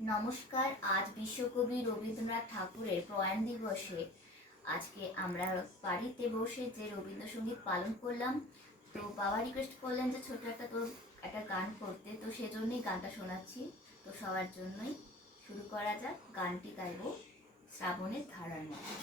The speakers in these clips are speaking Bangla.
নমস্কার। আজ বিশ্বকবি রবীন্দ্রনাথ ঠাকুরের প্রয়াণ দিবসে আজকে আমরা বাড়িতে বসে যে রবীন্দ্রসঙ্গীত পালন করলাম। তো বাবা রিকোয়েস্ট করলেন যে ছোট একটা গান করতে, তো সেজন্যই গানটা শোনাচ্ছি। তো সবার জন্যই শুরু করা যাক। গানটি গাইব শ্রাবণের ধারার মতো।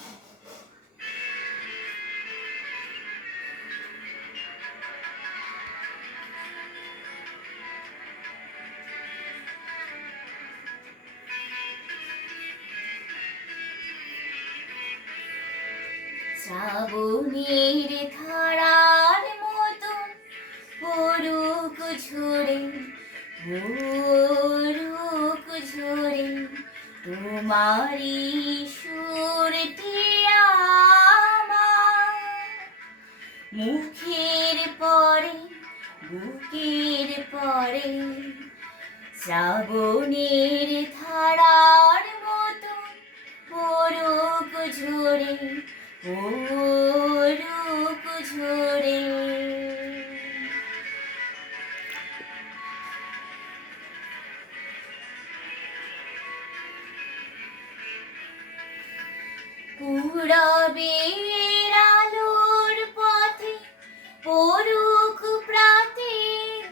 শ্রাবণের ধারার মতো পড়ুক ঝরে, পড়ুক ঝরে তোমারি সুরটি আমার মুখের পরে, বুকের পরে। শ্রাবণের ধারার মতো পড়ুক ঝরে, পড়ুক ঝরে। পূরবের আলোর পথে পড়ুক প্রাতে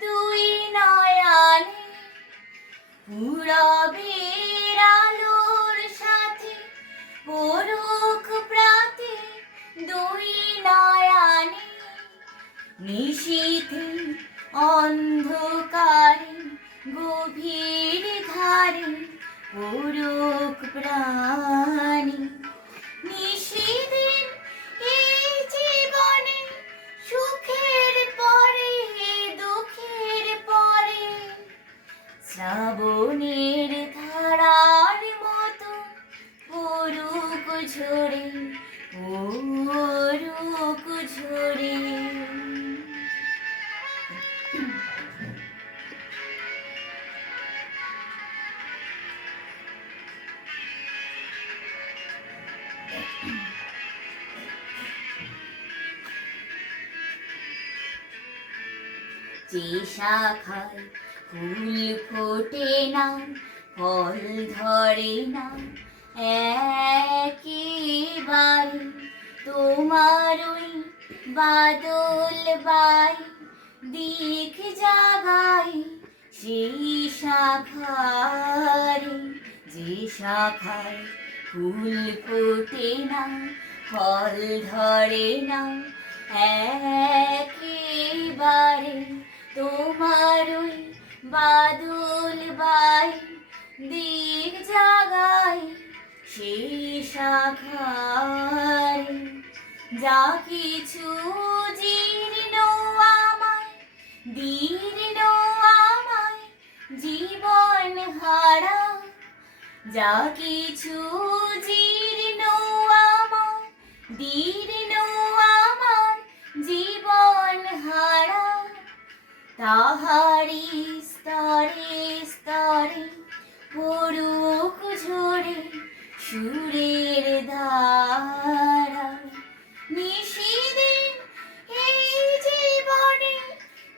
দুই নয়নে, পূরবের আলোর সাথে পড়ুক প্রাতে দুই নয়নে। নিশীথে অন্ধকারে গভীর ধারে পড়ুক প্রাণে। নিশিদিন এই জীবনে সুখের পরে দুঃখের পরে শ্রাবণের ধারার মতো পড়ুক ঝরে, পড়ুক ঝরে। যে শাখায় ফুল ফোটে না, ফল ধরে না একেবারে, তোমার ওই বাদল বাই দিক জাগায় সেই শাখারে। যে শাখায় ফুল ফোটে না, ফল ধরে না একেবারে, তোমার ওই বাদল বাই দিক জাগায় সেই শাখারে। যা কিছু জীর্ণ আমায়, দীর্ণ আমায় জীবন হারা, যা কিছু জীর্ণ আমায়, দীর্ণ আমার জীবন হারা, তাহারি স্তরে স্তরে পড়ুক ঝরে সুরের ধারা। নিশিদিন এই জীবনে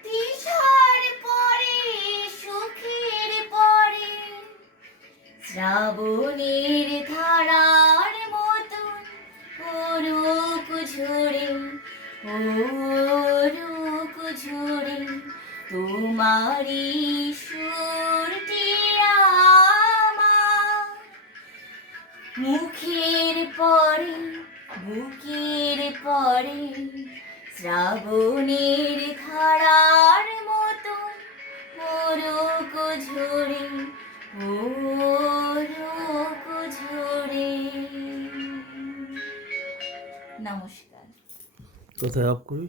তিসার পরে সুখের পরে শ্রাবণের ধারার মতো পড়ুক ঝরে, পড়ুক ঝরে তোমারি সুরটি আমার মুখের পরে, বুকের পরে। শ্রাবণের ধারার মতো পড়ুক ঝরে, পড়ুক ঝরে। নমস্কার। কোথায় অফ করি?